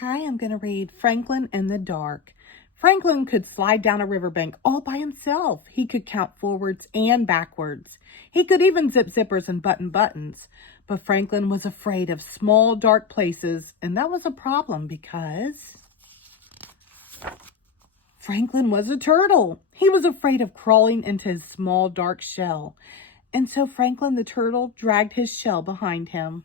Hi, I'm going to read Franklin in the Dark. Franklin could slide down a riverbank all by himself. He could count forwards and backwards. He could even zip zippers and button buttons. But Franklin was afraid of small, dark places, and that was a problem because Franklin was a turtle. He was afraid of crawling into his small, dark shell. And so Franklin the turtle dragged his shell behind him.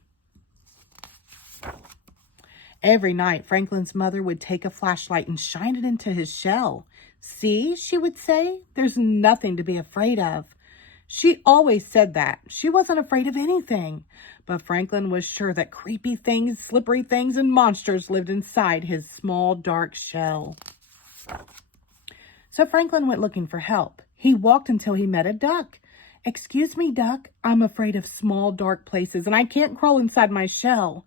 Every night, Franklin's mother would take a flashlight and shine it into his shell. "See," she would say, "there's nothing to be afraid of." She always said that. She wasn't afraid of anything. But Franklin was sure that creepy things, slippery things, and monsters lived inside his small, dark shell. So Franklin went looking for help. He walked until he met a duck. "Excuse me, duck, I'm afraid of small, dark places, and I can't crawl inside my shell.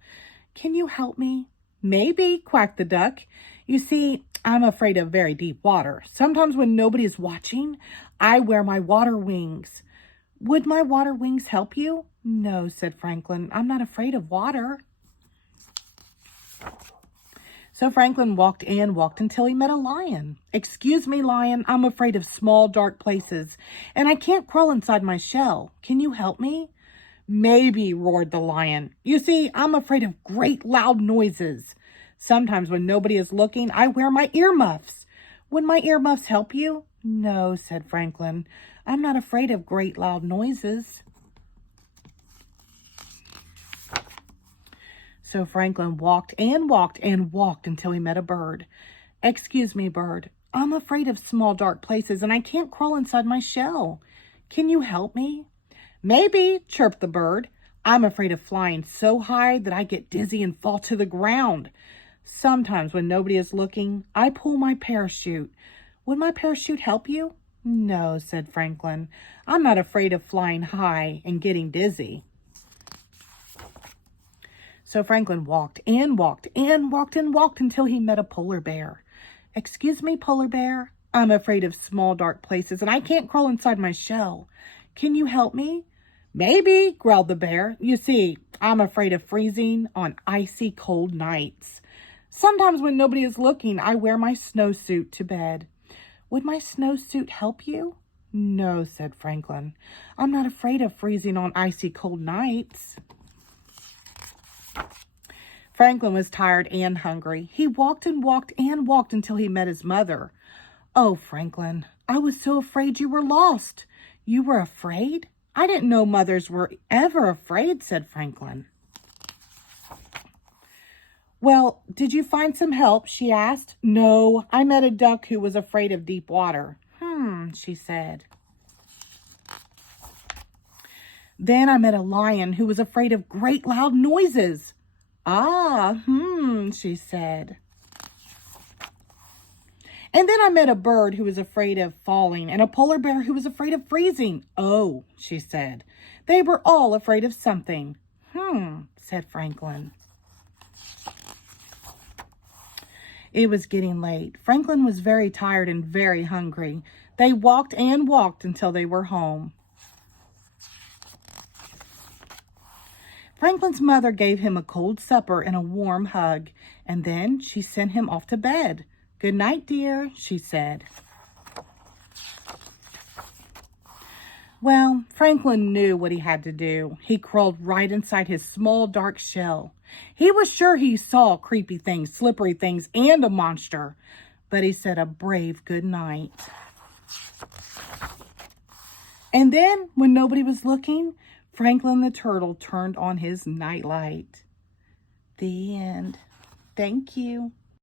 Can you help me?" "Maybe," quacked the duck. "You see, I'm afraid of very deep water. Sometimes when nobody is watching, I wear my water wings." "Would my water wings help you?" "No," said Franklin. "I'm not afraid of water." So Franklin walked and walked until he met a lion. "Excuse me, lion, I'm afraid of small, dark places, and I can't crawl inside my shell. Can you help me?" "Maybe," roared the lion. "You see, I'm afraid of great loud noises. Sometimes when nobody is looking, I wear my earmuffs." "Would my earmuffs help you?" "No," said Franklin. "I'm not afraid of great loud noises." So Franklin walked and walked and walked until he met a bird. "Excuse me, bird. I'm afraid of small dark places and I can't crawl inside my shell. Can you help me?" "Maybe," chirped the bird. "I'm afraid of flying so high that I get dizzy and fall to the ground. Sometimes when nobody is looking, I pull my parachute. Would my parachute help you?" "No," said Franklin. "I'm not afraid of flying high and getting dizzy." So Franklin walked and walked and walked and walked until he met a polar bear. "Excuse me, polar bear. I'm afraid of small dark places and I can't crawl inside my shell. Can you help me?" "Maybe," growled the bear. "You see, I'm afraid of freezing on icy cold nights. Sometimes when nobody is looking, I wear my snowsuit to bed. Would my snowsuit help you?" "No," said Franklin. "I'm not afraid of freezing on icy cold nights." Franklin was tired and hungry. He walked and walked and walked until he met his mother. "Oh, Franklin, I was so afraid you were lost." "You were afraid? I didn't know mothers were ever afraid," said Franklin. "Well, did you find some help?" she asked. "No, I met a duck who was afraid of deep water." She said. "Then I met a lion who was afraid of great loud noises." She said. "And then I met a bird who was afraid of falling and a polar bear who was afraid of freezing." "Oh," she said. "They were all afraid of something." Said Franklin. It was getting late. Franklin was very tired and very hungry. They walked and walked until they were home. Franklin's mother gave him a cold supper and a warm hug, and then she sent him off to bed. "Good night, dear," she said. Well, Franklin knew what he had to do. He crawled right inside his small, dark shell. He was sure he saw creepy things, slippery things, and a monster, but he said a brave good night. And then, when nobody was looking, Franklin the turtle turned on his nightlight. The end. Thank you.